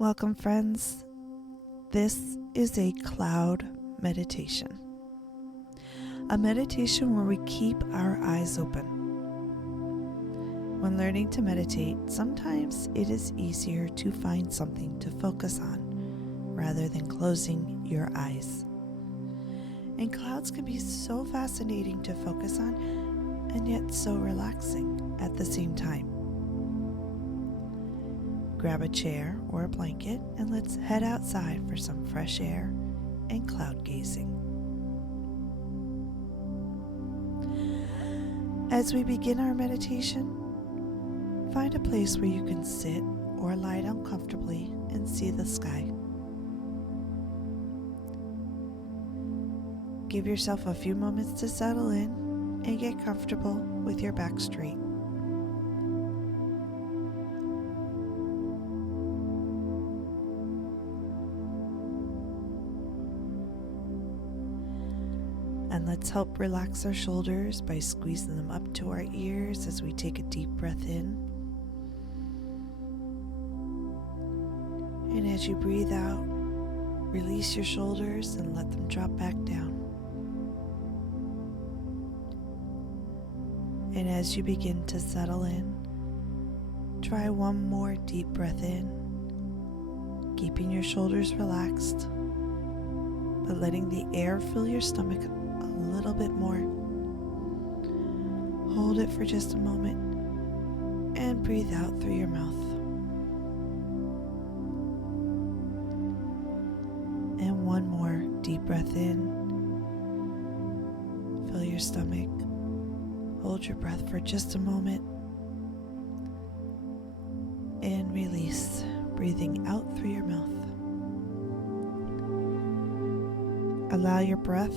Welcome, friends. This is a cloud meditation. A meditation where we keep our eyes open. When learning to meditate, sometimes it is easier to find something to focus on rather than closing your eyes. And clouds can be so fascinating to focus on and yet so relaxing at the same time. Grab a chair or a blanket and let's head outside for some fresh air and cloud gazing. As we begin our meditation, find a place where you can sit or lie down comfortably and see the sky. Give yourself a few moments to settle in and get comfortable with your back straight. And let's help relax our shoulders by squeezing them up to our ears as we take a deep breath in. And as you breathe out, release your shoulders and let them drop back down. And as you begin to settle in, try one more deep breath in, keeping your shoulders relaxed, but letting the air fill your stomach a little bit more. Hold it for just a moment and breathe out through your mouth. And one more deep breath in. Fill your stomach. Hold your breath for just a moment and release, breathing out through your mouth. Allow your breath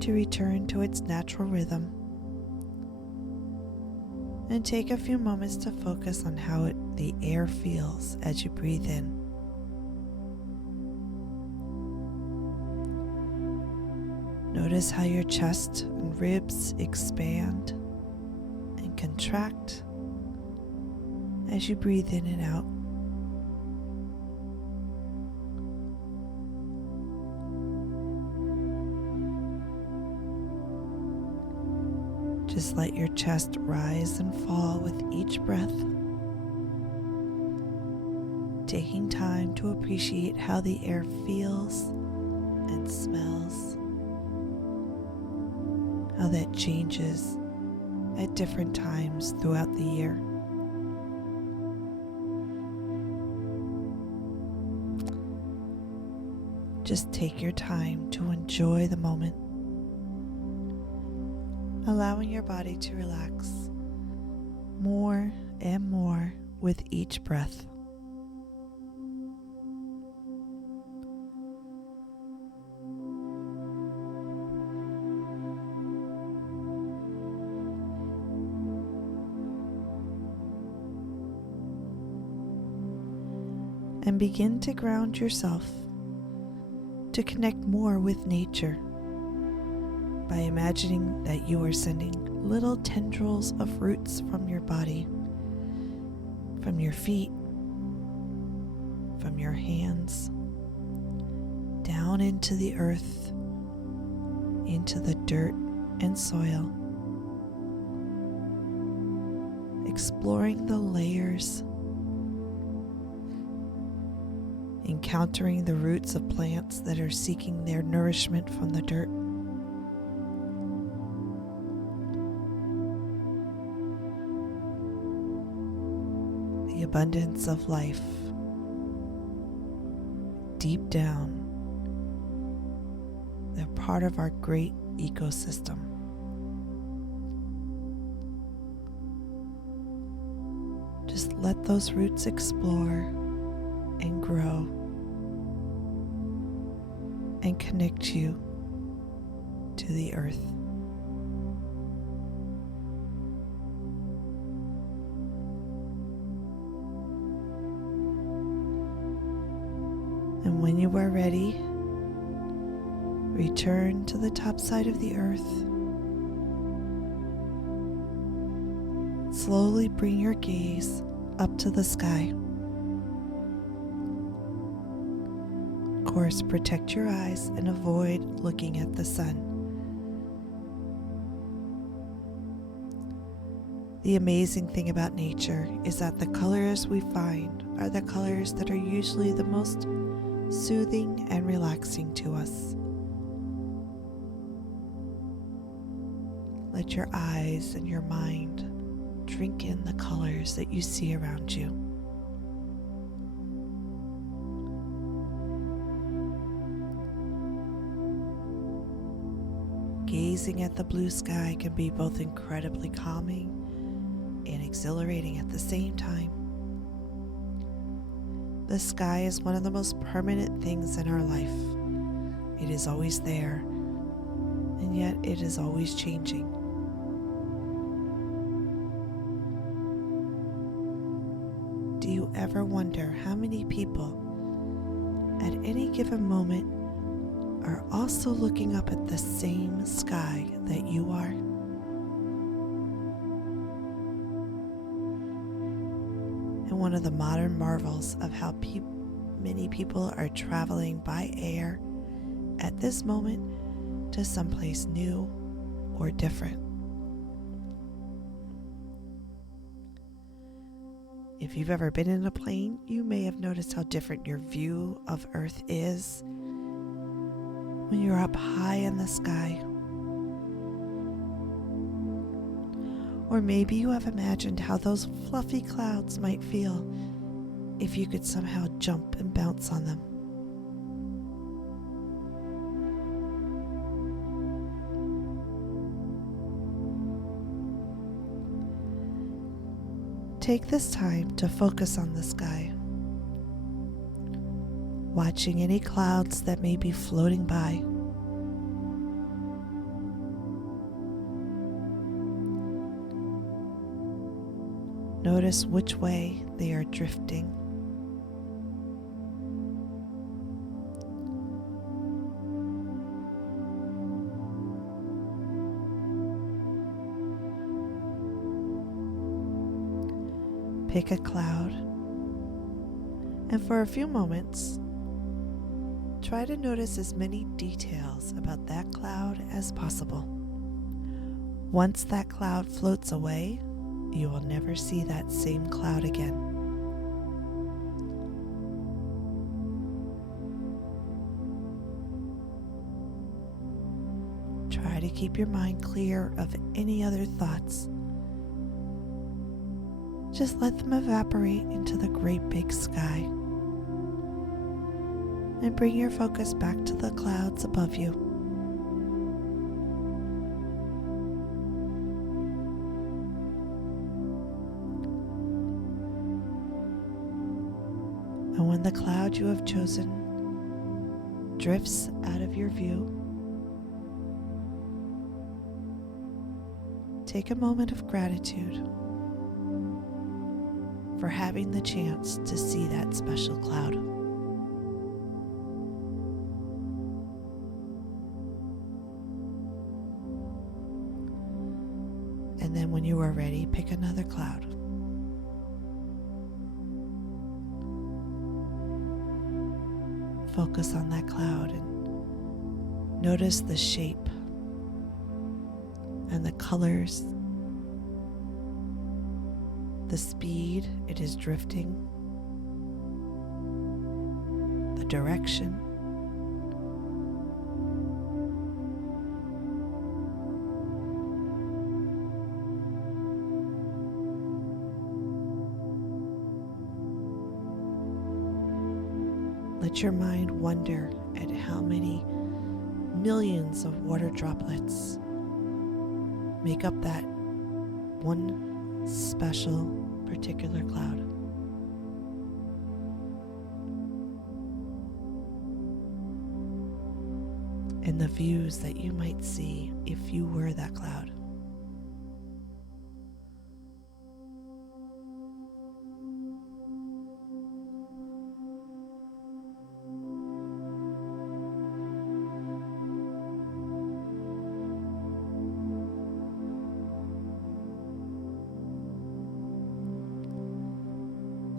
to return to its natural rhythm and take a few moments to focus on how the air feels as you breathe in. Notice how your chest and ribs expand and contract as you breathe in and out. Just let your chest rise and fall with each breath, taking time to appreciate how the air feels and smells, how that changes at different times throughout the year. Just take your time to enjoy the moment, allowing your body to relax more and more with each breath. And begin to ground yourself to connect more with nature by imagining that you are sending little tendrils of roots from your body, from your feet, from your hands, down into the earth, into the dirt and soil, exploring the layers, encountering the roots of plants that are seeking their nourishment from the dirt. The abundance of life deep down. They're part of our great ecosystem. Just let those roots explore and grow and connect you to the earth. And when you are ready, return to the top side of the earth. Slowly bring your gaze up to the sky. course, protect your eyes and avoid looking at the sun. The amazing thing about nature is that the colors we find are the colors that are usually the most soothing and relaxing to us. Let your eyes and your mind drink in the colors that you see around you. Gazing at the blue sky can be both incredibly calming and exhilarating at the same time. The sky is one of the most permanent things in our life. It is always there, and yet it is always changing. Do you ever wonder how many people at any given moment are also looking up at the same sky that you are? And one of the modern marvels of how many people are traveling by air at this moment to someplace new or different. If you've ever been in a plane, you may have noticed how different your view of Earth is when you're up high in the sky. Or maybe you have imagined how those fluffy clouds might feel if you could somehow jump and bounce on them. Take this time to focus on the sky, watching any clouds that may be floating by. Notice which way they are drifting. Pick a cloud, and for a few moments, try to notice as many details about that cloud as possible. Once that cloud floats away, you will never see that same cloud again. Try to keep your mind clear of any other thoughts. Just let them evaporate into the great big sky. And bring your focus back to the clouds above you. And when the cloud you have chosen drifts out of your view, take a moment of gratitude for having the chance to see that special cloud. And then when you are ready, pick another cloud. Focus on that cloud and notice the shape and the colors, the speed it is drifting, the direction. Let your mind wonder at how many millions of water droplets make up that one special particular cloud. And the views that you might see if you were that cloud.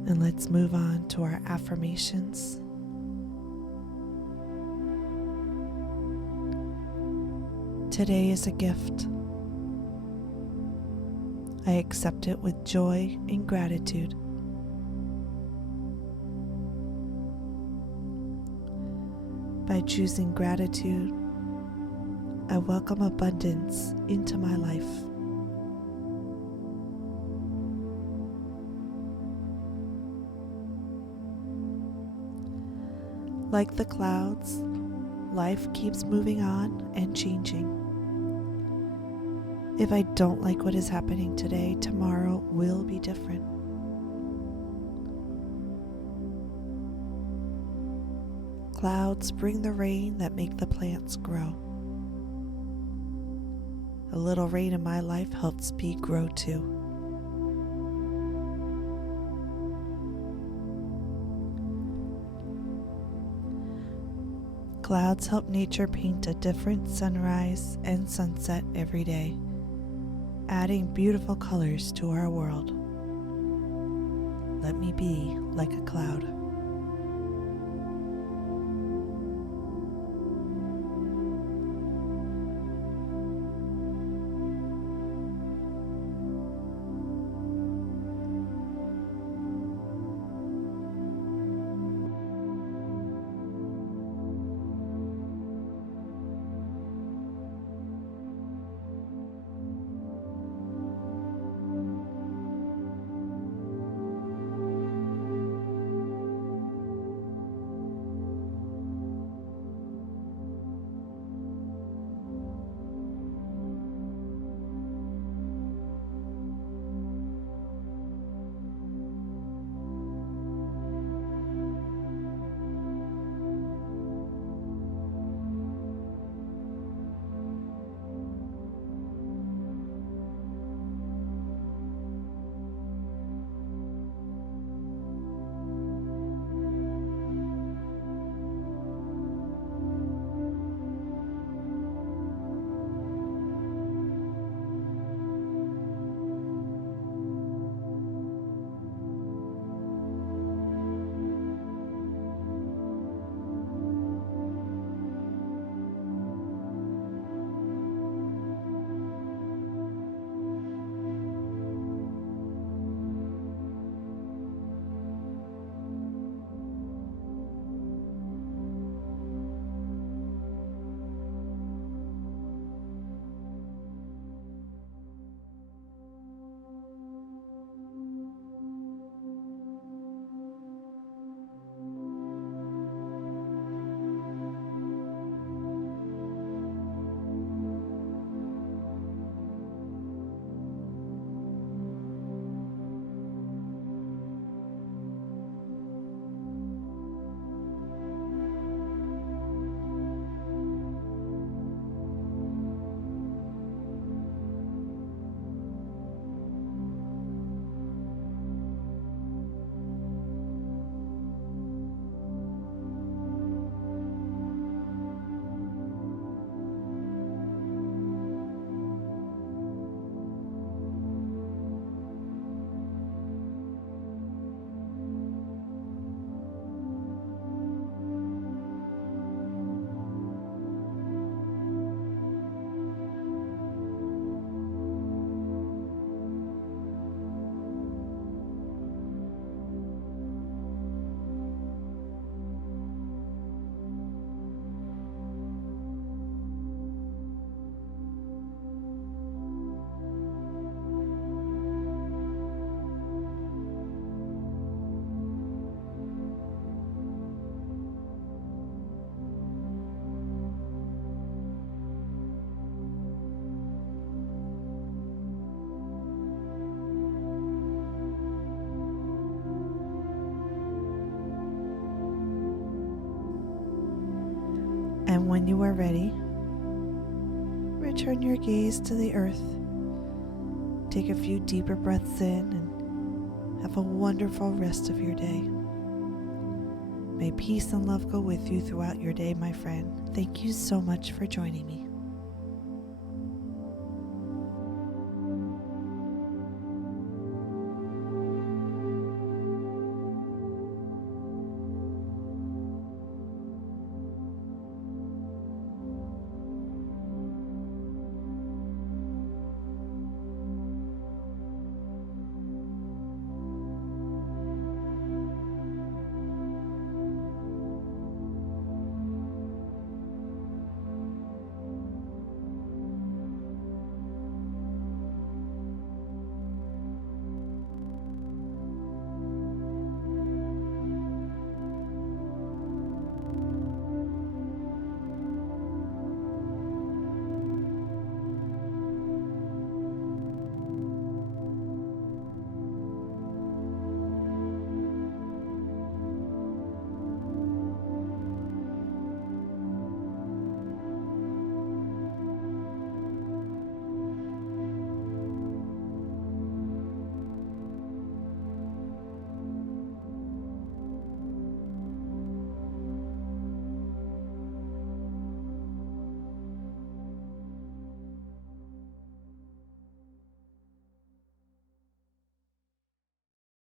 And let's move on to our affirmations. Today is a gift. I accept it with joy and gratitude. By choosing gratitude, I welcome abundance into my life. Like the clouds, life keeps moving on and changing. If I don't like what is happening today, tomorrow will be different. Clouds bring the rain that make the plants grow. A little rain in my life helps me grow too. Clouds help nature paint a different sunrise and sunset every day, adding beautiful colors to our world. Let me be like a cloud. And when you are ready, return your gaze to the earth. Take a few deeper breaths in and have a wonderful rest of your day. May peace and love go with you throughout your day, my friend. Thank you so much for joining me.